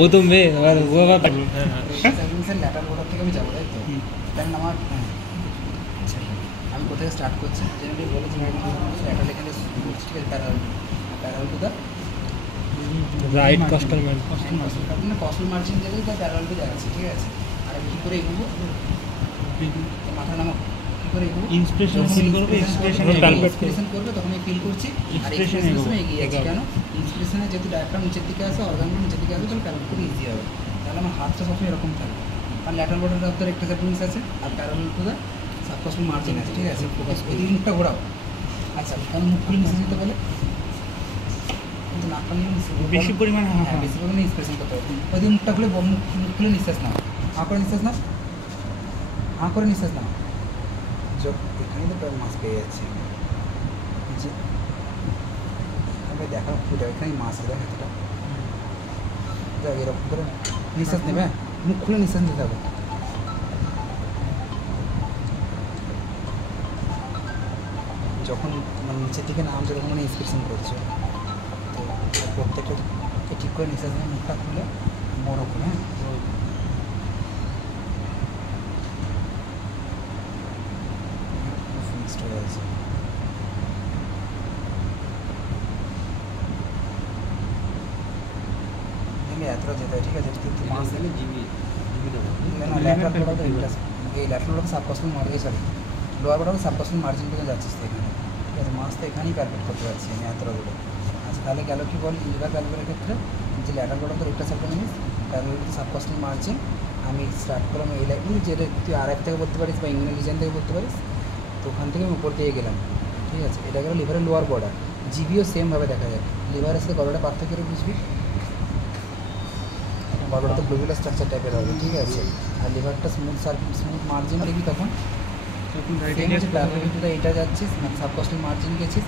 ও তো মেয়ে আর ও আবার ল্যাটার বর্ডার থেকে আমি যাবো, তাই তো? কারণ আমার আমি কোথায় স্টার্ট করছি জেনারেলি বলেছি ল্যাটার এখানে করছি, ঠিক আছে? Parallel to the right coastal man মানে কস্টাল মার্জিন যেগুলো তার প্যারাল টু দেখাচ্ছে, ঠিক আছে? আর আমি কী করে এগোবো, মাথা নামা কী করে এগোবো, ইন্সপিরেশন ফিল করবে, ইন্সপিরেশন করবে তখন আমি ফিল করছি। আর ইন্সপিরেশনে এগিয়ে যাচ্ছি কেন? ইন্সপিরেশনে যেহেতু ডায়াগ্রাম নিচের দিকে আসে, অর্গানগুলো নিচের দিকে আসবে, তাহলে প্যারাল খুব ইজি হবে। তাহলে আমার হাতটা সবসময় এরকম থাকবে। আর lateral border of the rectus wings আছে, আর parallel to the subcostal margin আছে, ঠিক আছে? ফোকাস এদিকে মুখটা ঘোরাও। আচ্ছা, কারণ মুখ খুলে নিচে যেতে বলে কিন্তু নাকটা নিয়ে বেশি পরিমাণে বেশি পরিমাণে ইন্সপিরেশন করতে হবে। ওই দিকে মুখটা খুলে মুখ খুলে নিঃশ্বাস নাও, হাঁ করে নিঃশ্বাস নাও, হাঁ করে নিঃশ্বাস নাও। এখানে তো মাছ পেয়ে যাচ্ছে, দেখা ফুটে এখানে মাছ দেখ এতটা। যাক এরকম করে নিঃশ্বাস নেবে, মুখ খুলে নিঃশ্বাস নিতে হবে। যখন মানে নিচের দিকে নামছে তখন মানে ইন্সপিরেশন করছে, তো প্রত্যেকটা ঠিক করে নিঃশ্বাস নিয়ে মুখটা খুলে বড় করে, হ্যাঁ ফিক্সড হয়ে আছে। এতটা যেতে হয়, ঠিক আছে? মাছ দিলে এই lateral subcostal margin, sorry lower border subcostal margin থেকে যাচ্ছিস তো এখানে, ঠিক আছে? মাছ তো এখানেই প্যালপেট করতে পারছি আমি এতটা দূরে। আচ্ছা, তাহলে গেল কি বল লিভার প্যালপেটের ক্ষেত্রে যে ল্যাটারাল বর্ডার তো রেক্টার সাবকস্টাল সাবকস্টাল মার্জিন আমি স্টার্ট করলাম এই লাইন, যেটা তুই আরএফ থেকে বলতে পারিস বা ইংলিশ ডিজাইন থেকে বলতে পারিস। তো ওখান থেকে আমি উপর দিয়ে গেলাম, ঠিক আছে? এটা গেল লিভারের লোয়ার বর্ডার। জিবিও সেমভাবে দেখা যায়। লিভারের সাথে গলাটা পার্থক্য বুঝবি, গলাটা তো গ্লোবুলার স্ট্রাকচার টাইপের হবে, ঠিক আছে? আর লিভারটা স্মুথ মার্জিন দেখবি তখন এটা যাচ্ছিস মানে সাবকস্টাল মার্জিন গেছিস।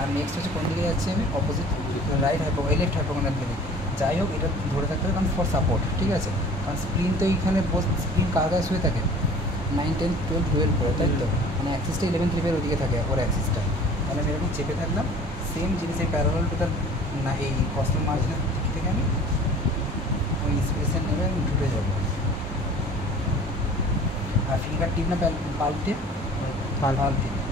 আর নেক্সট হচ্ছে কোন দিকে যাচ্ছি আমি, অপোজিট রাইট লেফট হাইপোগোনাল দিকে। যাই হোক এটা ধরে থাকতে হবে কারণ ফর সাপোর্ট, ঠিক আছে? কারণ স্প্রিন তো এইখানে স্প্রিন কার গায়ে শুয়ে থাকে 9, 10, 12, 12 করে, তাই তো? মানে অ্যাক্সিসটা 11, 3 ওদিকে থাকে ওর অ্যাক্সিসটা। তাহলে আমি এরকম চেপে থাকলাম, সেম জিনিস এই প্যারালাল টু না এই কস্টাল মার্জিনের দিক থেকে আমি ওই ইন্সপিরেশন নেবে আমি ঢুকে যাবো। আর ফিঙ্গার টিপ না পাল্টে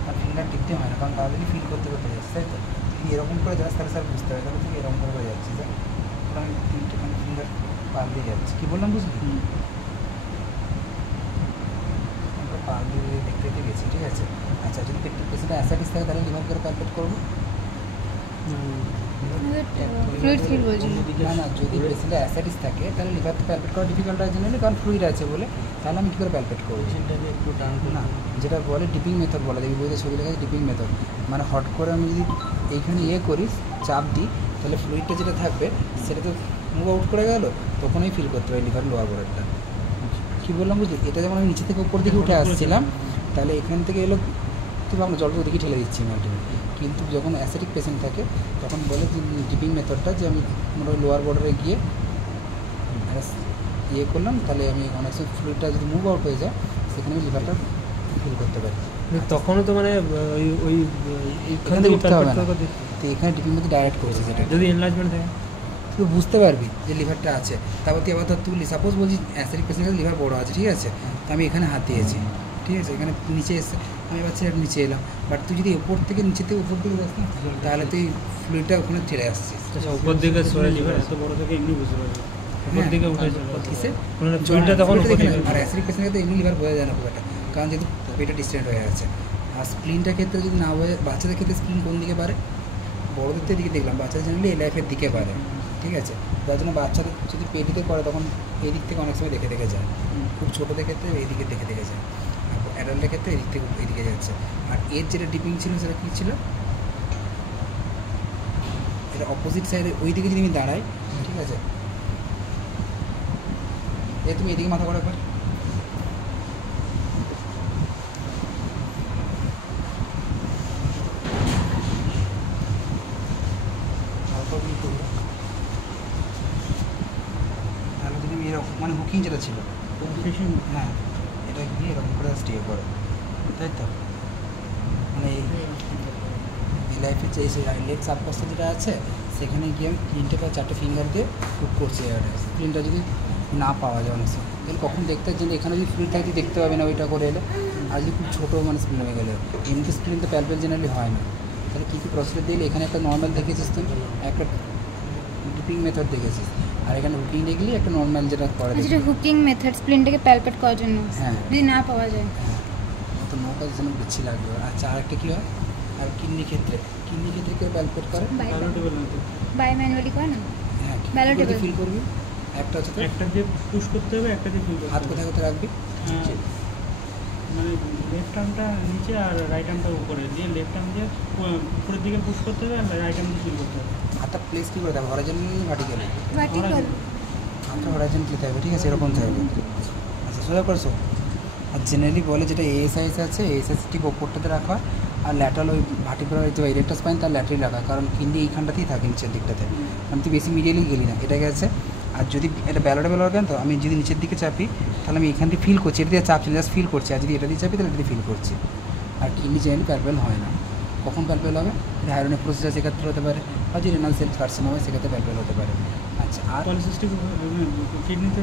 আর ফিঙ্গার টিপতে হয় না, কারণ তাদেরকে ফিল করতে যাচ্ছে, তাই তো? তুই এরকম করে যাস তাহলে স্যার বুঝতে হবে, তাহলে তুই এরকম করে যাচ্ছিস, তাহলে আমি মানে ফিঙ্গার পাল্টে যাচ্ছি। কী বললাম বুঝলি? আমরা পাল দিয়ে দেখতে গেছি, ঠিক আছে? আচ্ছা, যদি পেশেন্টটা অ্যাসাইটিস থাকে তাহলে লিভার করে প্যালপেট করবো না, না যদি পেশেন্টে অ্যাসাইটিস থাকে তাহলে লিভারতে প্যালপেট করা ডিফিকাল্ট হয় জেনারেলি, কারণ ফ্লুইড আছে বলে। তাহলে আমি কী করে প্যালপেট করবো? পেশেন্টটাকে একটু টান না, যেটা বলে ডিপিং মেথড বলে, দেখবি বইতে ছবি লেখা আছে ডিপিং মেথড। মানে হট করে আমি যদি এইখানে করিস চাপ দিই তাহলে ফ্লুইডটা যেটা থাকবে সেটা তো মুভ আউট করে গেল, তখন আমি ফিল করতে পারি লিভার লোয়ার বর্ডারটা। কী বললাম বুঝলি? এটা যেমন আমি নিচে থেকে উপর দিকে উঠে আসছিলাম, তাহলে এখান থেকে এলো তো আমরা জলটা ওদিকে ঠেলে দিচ্ছি আলটিমেটলি। কিন্তু যখন অ্যাসিডিক পেশেন্ট থাকে তখন বলে যে ডিপিং মেথডটা, যে আমি মোটামুটি লোয়ার বর্ডারে গিয়ে করলাম, তাহলে আমি অনেক সময় ফ্লুইডটা যদি মুভ আউট হয়ে যায় সেখানে আমি লিভারটা ফিল করতে পারি। তখনও তো মানে ওই এখান থেকে উঠতে হবে না, তো এখানে ডিপিং মধ্যে ডাইরেক্ট করছি, যেটা যদি এনলার্জমেন্ট থাকে তুই বুঝতে পারবি যে লিভারটা আছে। তারপর তুই আবার ধর তুলি, সাপোজ বলছি অ্যাসিডিক পেশেন্টের লিভার বড়ো আছে, ঠিক আছে? তো আমি এখানে হাত দিয়েছি, ঠিক আছে? এখানে নিচে এসে আমি এবার ছেড়ে নিচে এলাম। বাট তুই যদি উপর থেকে নিচে থেকে উপর দিকে যাস না, তাহলে তুই ফ্লুইডটা ওখানে ছেড়ে আসছিস। উপর দিকে সরে লিভার এত বড় থেকে এমনি বুঝতে পারবে উপর দিকে উঠে কিসে ফ্লুইডটা তখন আর অ্যাসিডিক পেশেন্টকে তো এমনি লিভার বোঝা যায় না খুব একটা, কারণ যেহেতু পেটটা ডিস্টেন্ট হয়ে আছে। আর স্প্লিনটার ক্ষেত্রে যদি না বোঝে, বাচ্চাদের ক্ষেত্রে স্প্লিন কোন দিকে বাড়ে? বড়োদের তো এদিকে দেখলাম, বাচ্চাদের জেনারেলি এই লাইফের দিকে বাড়ে, ঠিক আছে? যার জন্য বাচ্চাদের যদি পেটিতে করে তখন এই দিক থেকে অনেক সময় দেখে যায়, খুব ছোটোদের ক্ষেত্রে এই দিকে দেখে যায়, আর অ্যাডাল্টের ক্ষেত্রে এদিক থেকে এইদিকে যাচ্ছে। আর এর যেটা ডিপিং ছিল সেটা কী ছিল? এটা অপোজিট সাইডে ওই দিকে যদি আমি দাঁড়াই, ঠিক আছে? তুমি এদিকে মাথা করে একবার, তাহলে যদি আমি এরকম মানে হুকিং যেটা ছিল, হ্যাঁ এটা গিয়ে এরকম করে স্টে করে, তাই তো? মানে এই লাইফের যে লেগ সাবকস্টাল যেটা আছে সেখানে গিয়ে আমি 3টে বা 4টে ফিঙ্গার দিয়ে হুক করছি জায়গাটা। স্প্লিনটা যদি না পাওয়া যায় অনেক সময়, তাহলে কখন দেখতে হয় যে এখানে যদি ফ্লুইড থাকে দেখতে পাবে না ওইটা করে এলে। আর যদি খুব ছোটো মানে স্প্লিন হয়ে গেলে, এমনি স্প্লিন তো প্যালপেল জেনারেলি হয় না। তাহলে কী কী প্রসিডিউর দিলে, এখানে একটা নর্মাল দেখেছিস তুই, একটা ডিপিং মেথড দেখেছিস, আর এখানে হুকিং দেখলি একটা নর্মাল যেটা করে যেটা হুকিং মেথড স্প্লিনটাকে প্যালপেট করার জন্য, হ্যাঁ যদি না পাওয়া যায়। হ্যাঁ, তো নৌকার জন্য বেশি লাগবে। আচ্ছা, আর একটা কী হয়, আর কিডনি ক্ষেত্রে কেউ প্যালপেট করে, বাই ম্যানুয়ালি করে না, হ্যাঁ Ballotable। ফিল করবি। একটা হচ্ছে তোর একটা দিয়ে পুশ করতে হবে, একটা দিয়ে ফিল করতে হাত হবে। কোথায় কোথায় রাখবি, মানে লেফট আর্মটা নিচে আর রাইট আর্মটা উপরে দিয়ে, লেফট আর্ম দিয়ে উপরের দিকে পুশ করতে হবে, আর রাইট আর্ম দিয়ে ফিল করতে হবে। হাতটা প্লেস কী করে দেবে, হরাইজন্টালি ভার্টিক্যালি, ভার্টিক্যাল। হাতটা হরাইজন্টালি থাকবে, ঠিক আছে, এরকম থাকবে। আচ্ছা, সোজা করছো। আর জেনারেলি বলে যেটা এএসআইএস আছে, এএসআইএস ঠিক ওপরটাতে রাখা, আর ল্যাটারাল ওই ভার্টিব্রাল যে ইরেক্টাস স্পাইন তার ল্যাটারালি রাখা, কারণ কিডনি এইখানটাতেই থাকে নিচের দিকটাতে, মানে তুই বেশি মিডিয়ালি গেলি না, এটা গেছে। আর যদি এটা ব্যালোটেবল অর্গান, তো আমি যদি নিচের দিকে চাপি তাহলে আমি এখান থেকে ফিল করছি, এটা দিয়ে চাপছি জাস্ট ফিল করছি, আর যদি এটা দিয়ে চাপি তাহলে এটা দিয়ে ফিল করছি। আর কিডনি জেনারেলি প্যালপেল হয় না। কখন প্যালপেল হবে, হাইরোনিক প্রসেস সেক্ষেত্রে হতে পারে, বা যদি রেনাল সেল কার্সিনোমা হয় সেক্ষেত্রে প্যালপেল হতে পারে। আচ্ছা, আর পলিসিস্টিক কিডনিতে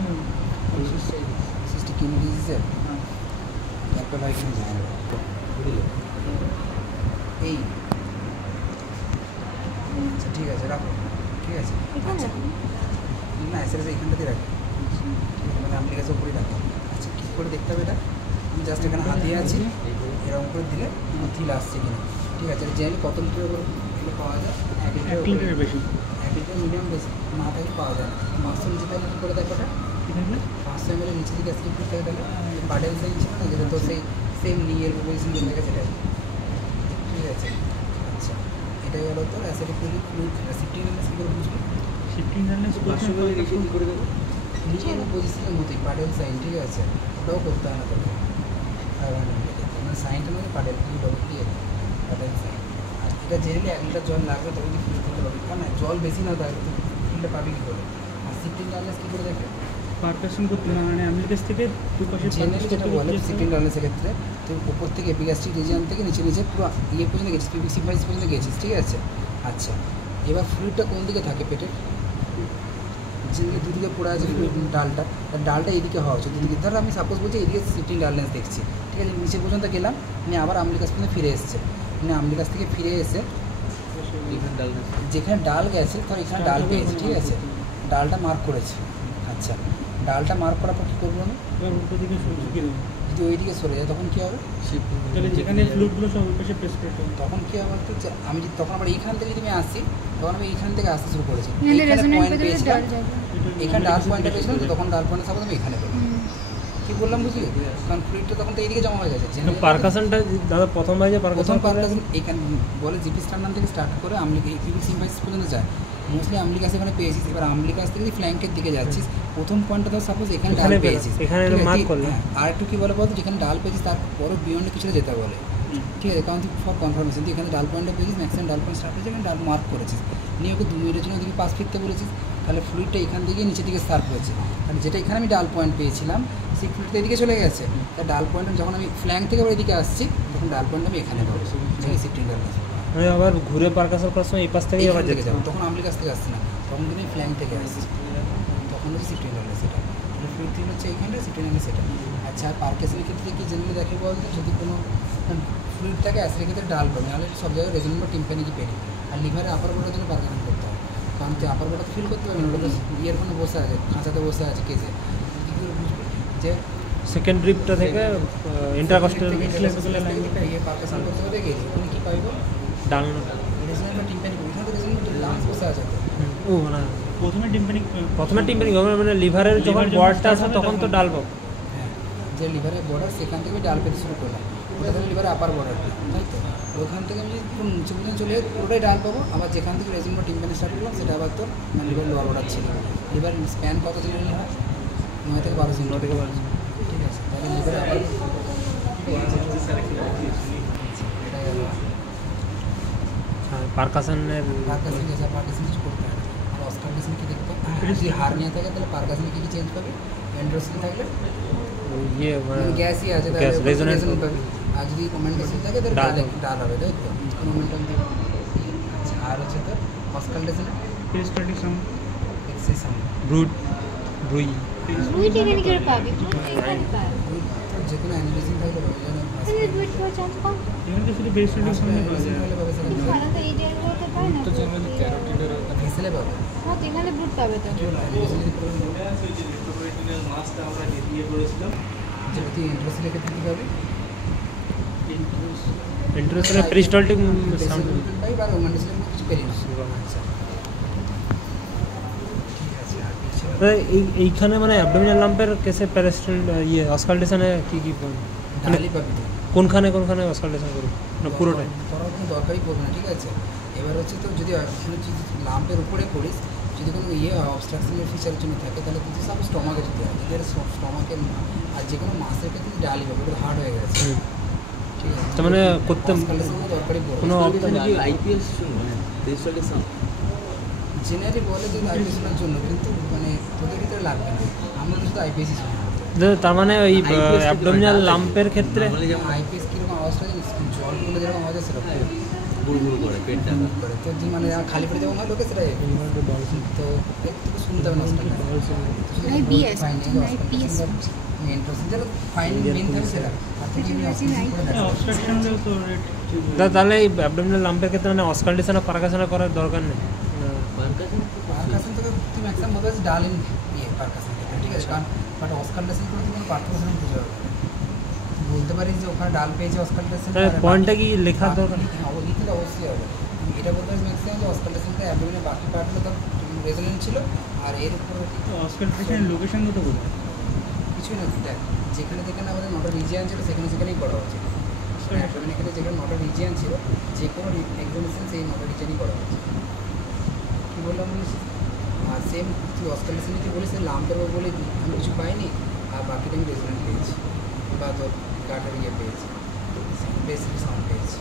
সিস্টিক কিডনি ডিজিজের প্যালপেল হয় কিনা জানি না। এই আচ্ছা, ঠিক আছে, রাখো, ঠিক আছে। আচ্ছা, না এসে এইখানটাতেই রাখো, ঠিক আছে, মানে আপনি কাছে উপরেই রাখো। আচ্ছা, কী করে দেখতে হবে এটা, আমি জাস্ট এখানে হাতিয়ে আছি, এরকম করে দিলে থিল আসছে কিনা, ঠিক আছে। জেনারেলি কত লিটারের উপর এগুলো পাওয়া যায়, 1 1 লিটারের বেশি। 1 লিটার মিডিয়াম বেশি না থাকলে পাওয়া যায় না। 500 নিচে তাহলে কী করে দেখো ওটা, কী থাকলে 500 ml নিচে দিকে স্কিপ করতে হবে, তাহলে পাডেল সাইজ ছিল না, যেটা তো সেই সেম নিয়ের পজিশন যেটা থাকে সেটাই, ঠিক আছে। আচ্ছা, এটাই হলো তোর অ্যাসিডিক ফ্লুইড শিফটিং কী করে বুঝবি, শিফটিং জানলে করে দেবো নিচের পজিশনের মতোই পাডেল সাইন, ঠিক আছে, ওটাও করতে হয় না তোকে। মানে সাইনটার মধ্যে পাডেল পাডেল সাইন। আর এটা জেনারেলি 1 লিটার জল লাগবে তখন তুই ফিল করতে পারবি, কারণ জল বেশি না থাকবে তুই ফিলটা পাবি কী করে। আর শিফটিং ডালনেস কী করে দেখবে, পারকাশন করতে মানে আমি কাছ থেকে দুপাশে জেনারেলি যেটা বলে শিফটিং ডালনেসের ক্ষেত্রে তুই উপর থেকে এপিগ্যাস্ট্রিক রিজিয়ন থেকে নিচে নিচে পুরো পর্যন্ত গেছিস, পিপিক সিম্পাইস পর্যন্ত গেছিস, ঠিক আছে। আচ্ছা, এবার ফ্লুইডটা কোন দিকে থাকে পেটের, যেদিকে দুদিকে পড়ে আছে ডালটা, আর ডালটা এইদিকে হওয়া উচিত দুদিকে। ধরো আমি সাপোজ বলছি এইদিকে শিফটিং ডালনেস দেখছি, ঠিক আছে, নিচে পর্যন্ত গেলাম, নিয়ে আবার আমলিকাস পর্যন্ত ফিরে এসছে, মানে আমলিকাস থেকে ফিরে এসে যেখানে ডাল গেছে ধর এখানে ডাল পেয়েছে, ঠিক আছে, ডালটা মার্ক করেছে। আচ্ছা, ডালটা মার্ক করার পর কী করবো আমি, উল্টো দিকে ঝুঁকিয়ে দেবো, যদি ওই দিকে সরে যায় তখন কী হবে, তাহলে যেখানে ফ্লুইডগুলো সব ওই পাশে প্রেস করতে হবে। তখন কী হবে বলতে, যে আমি যদি তখন আবার এইখান থেকে যদি আমি আসি, তখন আমি এইখান থেকে আসতে শুরু করেছি, নাহলে এইখানে রেজোনেন্ট পয়েন্ট পেতে পেয়েছিলাম, ডাল যাবে। এখানে ডাল পয়েন্টটা পেয়েছিলাম, তো তখন ডাল পয়েন্টের সাপোজ আমি এখানে পেলাম। হুম। কী বললাম বুঝলি, কারণ ফ্লুইডটা তখন তো এইদিকে জমা হয়ে গেছে। পারকাশনটা দাদা প্রথমবার যে প্রথম পারকাশন এখানে বলে জিপি স্টার্নাম থেকে স্টার্ট করে আমলিকা পিপিক সিম্পাইসিস পর্যন্ত যায়, মোস্টলি আমলিকাস এখানে পেয়েছিস। এবার আমলিকাস থেকে ফ্ল্যাঙ্কের দিকে যাচ্ছিস, প্রথম পয়েন্টটা তো সাপোজ এখানে ডাল পেয়েছিস, এখানে মার্ক করলে, আর একটু কী বলে বলতো, যেখানে ডাল পেয়েছিস তার বড় বিয়ন্ডে কিছুটা যেতে বলে, ঠিক আছে, কারণ তুই ফর কনফার্মেশন তুই এখানে ডাল পয়েন্টটা পেয়েছিস, ম্যাক্সিমাম ডাল পয়েন্ট স্টার্ট হয়েছে, এখানে ডাল মার্ক করেছিস, নিয়ে ওকে 2 মিনিটের জন্য ওদিকে পাশ ফিরতে বলেছিস, তাহলে ফ্লুইডটা এখান থেকে নিচের দিকে সার্ভ হয়েছে। আর যেটা এখানে আমি ডাল পয়েন্ট পেয়েছিলাম সেই ফ্লুইডটা এদিকে চলে গেছে, তার ডাল পয়েন্ট যখন আমি ফ্ল্যাঙ্ক থেকে আবার এদিকে আসছি তখন ডাল পয়েন্ট আমি এখানে পাবো, যেটা শিফটিং ডালনেস। আমি আবার ঘুরে পারকাশন করার সময় এই পাশ থেকে আবার যেতে যাবো, তখন আমলির কাছ থেকে আসছি না, তখন কিন্তু আমি ফ্ল্যাঙ্ক থেকে আসছি, তখন হচ্ছে শিফটিং ডালনেস। সেটা তাহলে ফ্লুইড থেকে হচ্ছে এইখানটা শিফটিং ডালনেস সেটা। আচ্ছা, আর পারকাশনের ক্ষেত্রে কি জেনারেলি দেখে বলতে, যদি কোনো ফ্লুইড থাকে অ্যাসিডের ক্ষেত্রে ডাল পাবে, নাহলে সব জায়গায় রেজোনেন্ট বা টিম্পানিকই পেরি। আর লিভারে আপার বোর্ডের জন্য পারকাশন করতে হয়, কারণ তুই আপার বোর্ডটা ফিল করতে পারবি না, ওটা তো ইয়ের কোনো বসে আছে, খাঁচাতে বসে আছে কেজে, কী করে বুঝবি যে সেকেন্ড ড্রিপটা থেকে ইন্টারকস্টাল ইয়ে পারকাশন করতে হবে গেছি, ওখানে কী পাইব ডাল রেজোনেন্ট বা টিম্পানিক, ওইখানে তো রেজোনেন্ট লাংস বসে আছে তো। ও না, প্রথমে টিম্পানিক মানে লিভারের যখন বর্ডটা আসে তখন তো ডাল পাবো। হ্যাঁ, যে লিভারের বর্ডার সেখান থেকে আমি ডাল পেতে শুরু করলাম, ওটা তাহলে লিভারের আপার বর্ডারটা, তাই তো ওখান থেকে আমি যদি পুরো নিচে পর্যন্ত চলে যাই পুরোটাই ডাল পাবো। আবার যেখান থেকে রেজিন বা টিম্পানি স্টার্ট করলাম সেটা আবার তোর লিভার লোয়ার বর্ডার ছিল। লিভার স্প্যান কত জেনারেলি হয়, 9 থেকে 12 সেন্টিমিটার, ঠিক আছে, তাহলে লিভারে আবার পারকাশনের পারকাশন যেসব পারকাশন কিছু করতে হয়। আর অস্কারকেশন কি দেখতে হবে, যদি হার্নিয়া থাকে তাহলে পারকাশনে কী কী চেঞ্জ পাবে, এন্ড্রোসিন থাকলে ইয়ে গ্যাসই আছে তাহলে রেজোনেন্স পাবে, আর যদি কমেন্টেশন থাকে তাহলে ডাল হবে, তাই তো মোমেন্টাম। আচ্ছা, আর হচ্ছে তোর অস্কালটেশনে peristaltic sound access sound brood ব্রুই দুই টেকনিক করে পাবি তুই এখানে পাবি যে কোনো অ্যানিমেশন থাকলে ওই জন্য তাহলে দুই করে চান্স কম এখানে তো শুধু পেরিস্টালটিক সাউন্ড পাওয়া যায় খানা তো এই জায়গাতে পায় না ভেসেলে পাবে হ্যাঁ তো এখানে ব্রুট পাবে তো যেটা তুই ইন্টারেস্ট রেখে তুই কী পাবি इंटरेस्ट पेरिस्टाल्टिक साउंड পাই বা রোমান্টিসিজম কিছু পেরিস আচ্ছা ঠিক আছে আর কিছু এইখানে মানে অ্যাবডোমিনাল লাম্পের কেসে প্যারাস্টাল ইয়ে অস্কালটেশনে কি কি মানে ঢালি পাবি তুই। কোনখানে অস্কালটেশন করব না পুরোটাই করার কোনো দরকারই পড়বে না ঠিক আছে এবার হচ্ছে তো যদি লাম্পের উপরে করিস যদি কোনো অবস্ট্রাকশনের ফিচারের জন্য থাকে তাহলে কিন্তু সব স্টমাকে যেতে হয় যদি স্টমাকে আর যে কোনো মাসের ক্ষেত্রে তুই ডালি পাবে ওটা হার্ড হয়ে গেছে ঠিক আছে তার মানে করতে অস্কালটেশনের দরকারই পড়বে কোনো আইপিএস মানে পেরিস্টালটিক সাউন্ড জেনারেলি বলে যে আইপিএসের জন্য কিন্তু মানে তোদের ভিতরে লাগবে না আমরা তো শুধু আইপিএসই শুনি তার মানে ওই অ্যাবডোমিনাল লাম্পের ক্ষেত্রে নরমালি যেমন আইপিএস কীরকম আওয়াজটা জানিস জল তুলে যেরকম আওয়াজ আছে সেরকম গুড়গুড় করে পেটটা করে তো যে মানে খালি পেটে যেমন হয় লোকে সেটাই তো একটু শুনতে হবে না IBS, IPS main procedure fine main থাকে সেটা আর থেকে আমি অবস্ট্রাকশনটাও তো রেট তাহলে এই অ্যাবডোমিনাল লাম্পের ক্ষেত্রে মানে অস্কালটেশন আর পারকাশন করার দরকার নেই পারকাশন থেকে তুই ম্যাক্সিমাম বলতে পারছিস ডাল ইন পারকাশন ঠিক আছে কারণ বাট অস্কালটেশন করে তুই কোনো পার্থক্য সেরকম বুঝে পাবে বলতে পারিস যে ওখানে ডাল পেয়েছে অস্কালটেশন পয়েন্টটা কি লেখার দরকার লিখলে অবশ্যই হবে এটা বলতে পারিস ম্যাক্সিমাম যে অস্কালটেশনটা অ্যাবডোমিনের বাকি পার্টগুলো তো রেজোনেন্ট ছিল আর এর উপর অস্কালটেশনের লোকেশন তো কোথায় কিছুই না দেখ যেখানে যেখানে আমাদের নটা রিজিয়ান ছিল সেখানে সেখানেই করা উচিত অ্যাবডোমিন এখানে যেখানে নটা রিজিয়ান ছিল যে কোনো এক্সামিনেশন সেই নটা রিজিয়ানই করা উচিত কী বললাম বলিস আর সেম তুই অস্কালেশন তুই বলিস লাম্পের বলে আমি কিছু পাইনি আর বাকিটা আমি রেজোনেন্ট পেয়েছি বা তোর গাটার ইয়ে পেয়েছি বেসিক সাউন্ড পেয়েছি